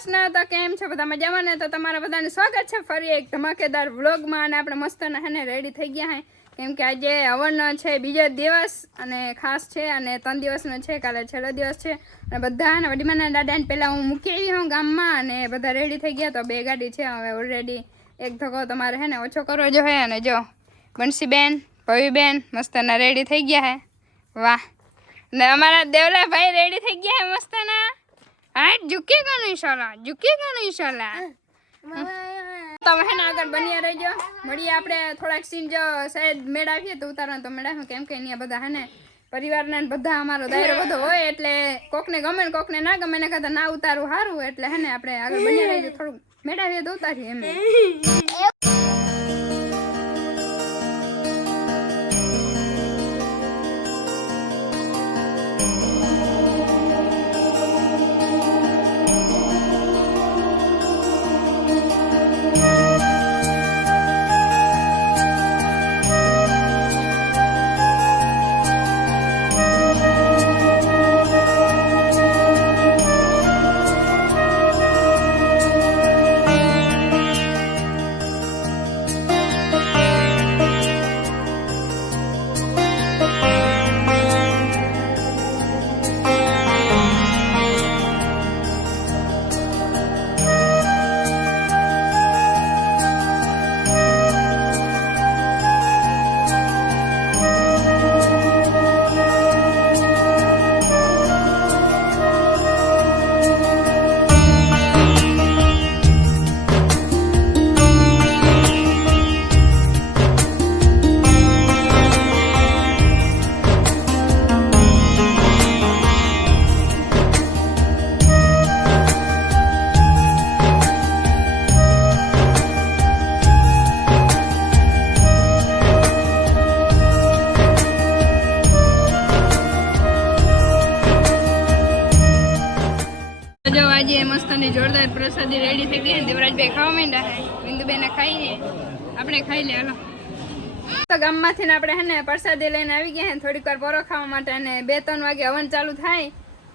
કૃષ્ણ। તો કેમ છો બધા મજામાં ને? તો તમારા બધાનું સ્વાગત છે ફરી એક ધમાકેદાર વ્લોગમાં। અને આપણે મસ્તના હે ને રેડી થઈ ગયા હે, કેમ કે આજે હવનનો છે બીજો દિવસ અને ખાસ છે, અને 3 દિવસનો છે, કાલે છેલ્લો દિવસ છે। અને બધા ને વડીમાના દાદાને પહેલાં હું મૂકી આવી હું ગામમાં, અને બધા રેડી થઈ ગયા। તો 2 ગાડી છે, હવે ઓલરેડી એક ધક્કો તમારે હે ને ઓછો કરવો જો હે। અને જો બંસીબેન ભવીબેન મસ્તના રેડી થઈ ગયા હે, વાહ। ને અમારા દેવલા ભાઈ રેડી થઈ ગયા હે મસ્તના। हाँ झुकेगा नहीं साला, झुकेगा नहीं साला। તમે હે ને આગળ બન્યા રહેજો, મળીએ આપણે થોડાક સીન જો શાયદ મેળાવીએ તો ઉતારવાનું તો મેળાવું, કેમ કે અહીંયા બધા હે ને પરિવારના બધા અમારો દાયરો બધો હોય, એટલે કોકને ગમે ને કોકને ના ગમે, ને કહેતા ના ઉતારવું સારું, એટલે હે ને આપણે આગળ બન્યા રહેજો, થોડુંક મેળાવીએ તો ઉતારીએ એમ। જો આજે મસ્તની જોરદાર પ્રસાદી રેડી થઈ ગઈ, દેવરાજભાઈ ખાવા માંડ્યા હે, બિંદુબેને ખાઈને આપણે ખાઈ લે। હાલો તો ગામમાંથી ને આપણે હે ને પ્રસાદી લઈને આવી ગયા હે, થોડીક વાર પોરો ખાવા માટે, અને 2-3 વાગે હવન ચાલુ થાય,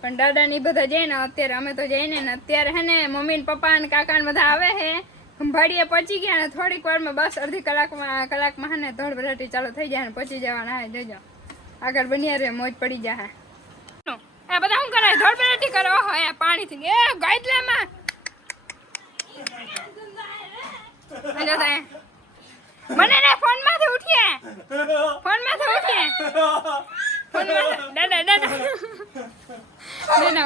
પણ દાદા ને બધા જાય ને, અત્યારે અમે તો જઈને ને અત્યારે હે ને મમ્મી ને પપ્પા ને કાકા ને બધા આવે હે, ખંભાળીએ પહોંચી ગયા ને થોડીક વારમાં બસ અડધી કલાકમાં હે ને ધોળ ભરાટી ચાલુ થઈ જાય ને પહોંચી જવાના હે। જોજો આગળ બન્યા રે, મોજ પડી જાય। એ બધા શું કરે? ધોળ ભરાટી કરો હો પાણી થી, એ ગાઈડલામાં આજો થાય મને ને ફોન માંથી ઉઠીએ, ફોન માંથી ઉઠીએ, ફોન માંથી દાદા દાદા ના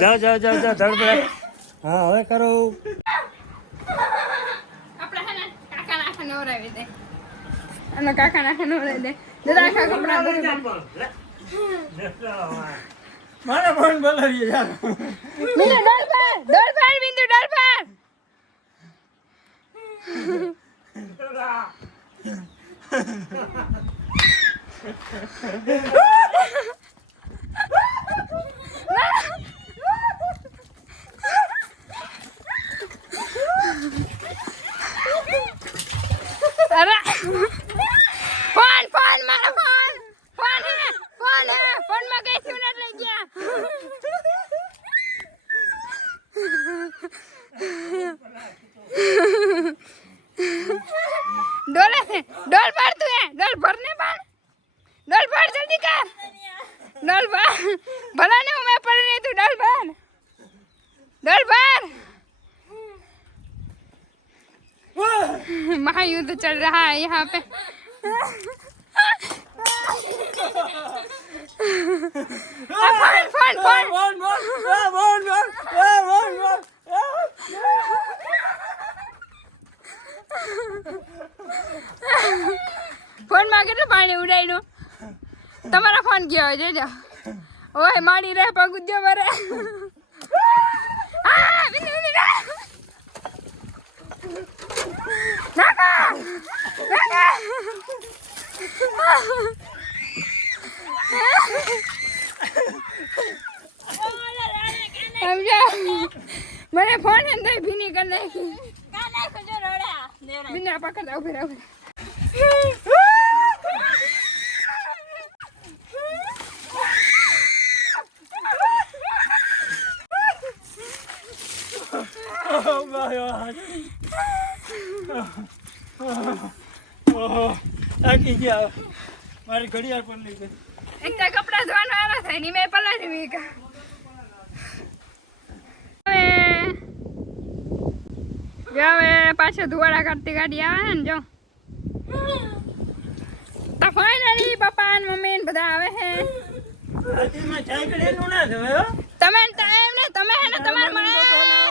જાઓ જાઓ જાઓ જાઓ ધડબડ। હા હવે કરો। આપણે હે ને કાકા નાખે નવરાવી દે, અને કાકા નાખે નવરાવી દે, દાદા આખા કપડા બધું મને ફોન બોલાવીએ યાર। બિંદુ ડોલ પર બિંદુ ડોલ પર અરે ફોન ફોન મારો ફોન ફોન હે ફોન હે ફોન માં કઈ થયું ન લઈ ગયા। डोले से डोल भर तू है, डोल भरने पर डोल भर जल्दी कर, डोल भर भला नहीं मैं पढ़ रही तू, डोल भर डोल भर। महायुद्ध चल रहा है यहाँ पे। फोन फोन फोन में કેટલું પાણી ઉડાડ્યું, તમારા ફોન ગયો જોજો। ઓય માડી રે પગુદ્યો વરે, આ બિંદુ બિંદુ નાકા નાકા સમજો મને ફોન એમ થઈ ભીની કરી નાખી, કાના ખજો રોડા બિના પકડ ઉભી રહો। થાકી ગયા મારી ઘડિયાળ પણ લઈ ગઈ એક તો કપડા ધોવાનો આરા થાય ની મેં પલાળી મીકા જો હવે પાછો ધુવાડા કરતી ગાડી આવે ને જો તો ફાઇનલી પપ્પા ને મમ્મી ને બધા આવે છે માં સાયકલ નું ના થયો તમે ટાઈમ ને તમે હે ને તમાર માં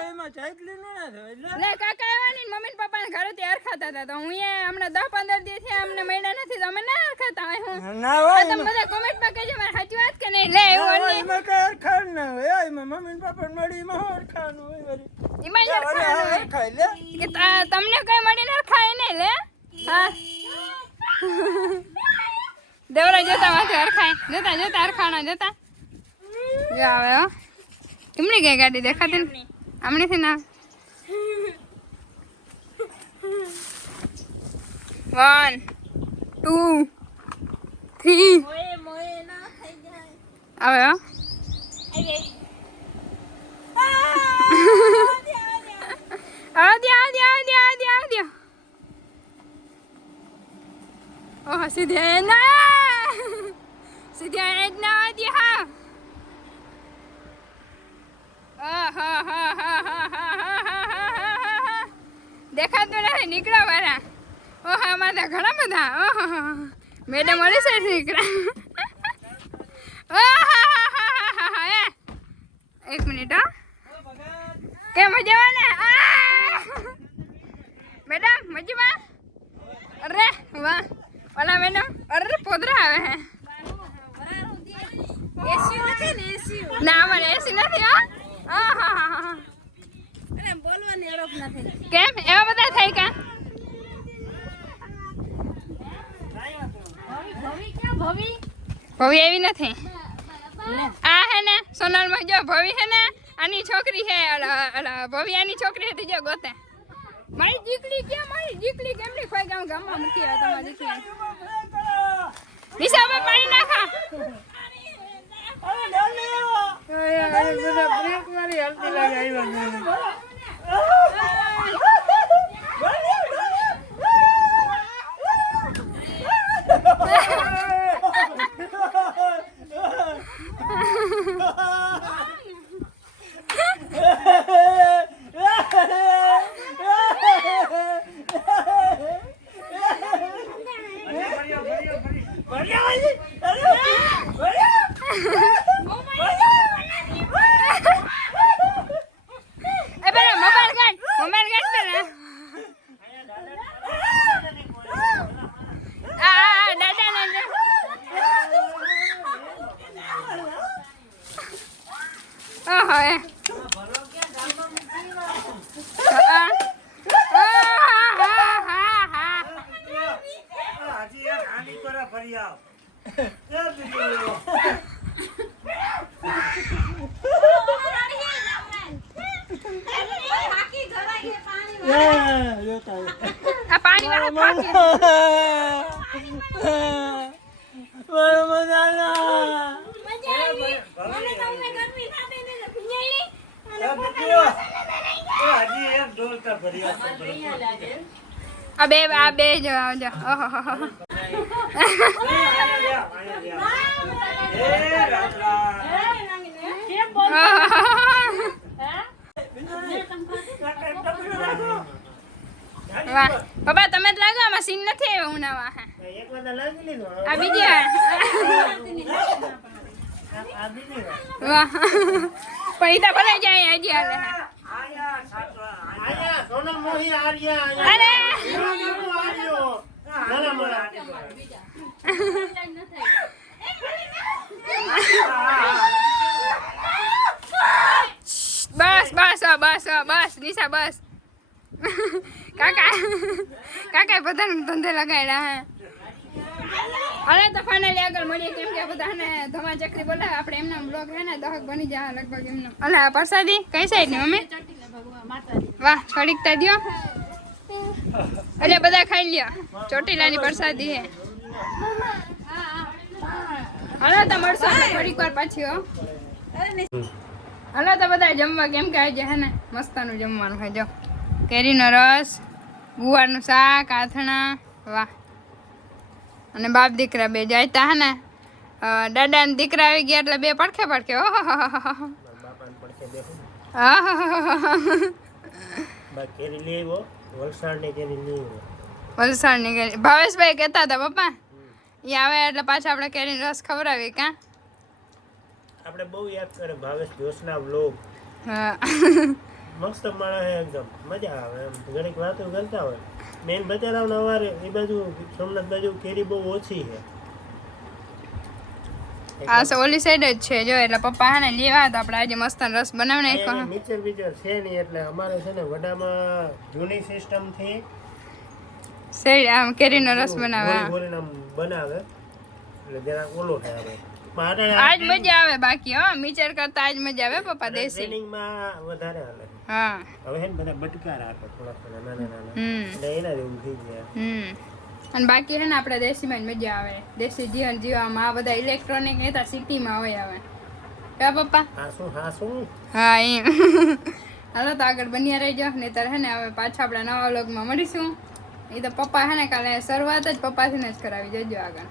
એમાં સાયકલ નું ના થયો એટલે લે કાકા આવવાની ને મમ્મી ને પપ્પા ને ઘરે તૈયાર ખાતા હતા તો હું એ હમણાં 10-15 દિવસ થી અમને મળ્યા નથી તો અમે ના ખાતા હોય હું ના હોય તમે બધા કમેન્ટ માં કહેજો મારી સાચી વાત કે નહીં લે એવું નહીં એમાં કઈ ખાન ના હોય એમાં મમ્મી ને પપ્પા મળી માં હોર ખાવાનું હોય વળી ઈમાં યાર ખાવાનું ખાઈ લે કે તમને કઈ મળી ના ખાય ને લે હા દેવરા જતા માથે હરખાય જતા હરખાણા જતા જો આવે હો કેમની ગઈ ગાડી દેખાતી ને આમણીથી ના 1 2 3 આવે હો આદ્યા ઓહ સીધે ના સીધે ના આદ્યા દેખાતું નથી નીકળ્યા વાળા ઓહ આમાં તો ઘણા બધા ઓહો મેડમ ઓલી સાઈડ નીકળ્યા એક મિનિટ હો કેમ મજામાં ને મેડમ મજામાં અરે વાહ ઓલા મેડમ અરે પોદરા આવે હે એસી નથી ને એસી ના મને એસી નથી હો અરે બોલવાની અડપ નથી કેમ એવા બધા થાય કા ભવી એવી નથી આ હે ને સોનલ માં જો ભવી હે ને આની છોકરી હે ભવી આની છોકરી હતી જો ગોતે મારી દીકરી કેમની ખોઈ ગામમાં મૂકી આવે તમારી દીકરી નિશાબે પાણી નાખા બ્રેક મારી હાલતી લાગે આવ્યા પાણી આ બે જો આવજો વાહ પપ્પા તમે જ લાગો આમાં સીન નથી આવ્યો ઉનાવા આ બીજી વાહ પણ ઈ તો ભલે જાય હજી હાલે બસ નિશા બસ કાકા બધાને ધંધે લગાડ્યા હે અરે તો ફાઇનલી આગળ મળીએ કેમ કે બધાને ધમા ચકરી બોલાવે આપણે એમના બ્લોગ હે ને દહક બની જાય લગભગ એમનો અલે આ પ્રસાદી કઈ સાઈડ ની મમ્મી વાહ થોડીક તા દ્યો અરે બધા ખાઈ લ્યો ચોટીલાની પ્રસાદી હે હાલો તો મળશો થોડીક વાર પછી હો હાલો તો બધા જમવા કેમ કે આજે હે ને મસ્તાનું જમવાનું હે જો કેરીનો રસ, ગુવારનું શાક, આથણા, વાહ. અને બાપ દીકરા બે જાયતા હે ને દાદા ને દીકરા આવી ગયા એટલે બે પડખે પડખે. ઓહો બાપાને પડખે બેહું વલસાડની કેરી લઈ આવ્યો, વલસાડની કેરી લઈ આવ્યો. કેરી ભાવેશભાઈ કહેતા હતા પપ્પા એ આવે એટલે પાછા આપણે કેરીનો રસ ખવડાવીએ કાં. આપણે બહુ યાદ કરે ભાવેશ જોશના વ્લોગ. હા મસ્ત માણસ છે એકદમ, મજા આવે એમ ઘણીક વાતો કરતા હોય. મેન બચારાવને અવારે એ બાજુ સોમનાથ બાજુ કેરી બહુ ઓછી છે. આ સો ઓલી સાઈડ જ છે જો એટલે પપ્પા હે ને લેવા તો આપણે આજે મસ્ત રસ બનાવી નાખ્યો. મિક્સર બીચર છે નહીં એટલે અમારે છે ને વડામાં જૂની સિસ્ટમ થી સાઈડ આમ કેરીનો રસ બનાવે. બનાવે એટલે જરા ઓલો થાય હવે. આજ મજા આવે બાકી હો મિચર કરતા આજ મજા આવે પપ્પા દેશી. ટ્રેનિંગમાં વધારે હાલે. હા હવે હે ને બધા બટકા રાખે થોડા થોડા નાના નાના એટલે એના જેવું થઈ ગયા. અને બાકી હે ને આપણે દેશીમાં જ મજા આવે. દેશી જીવન જીવવામાં આ બધા ઇલેક્ટ્રોનિક નહીં સિટીમાં હોય આવે કા પપ્પા. હા શું હા એમ હાલો તો આગળ બન્યા રહેજો નહીતર હે ને હવે પાછા આપણે નવા વ્લોગમાં મળીશું. એ તો પપ્પા હે ને કાલે શરૂઆત જ પપ્પાથી જ કરાવી જજો આગળ.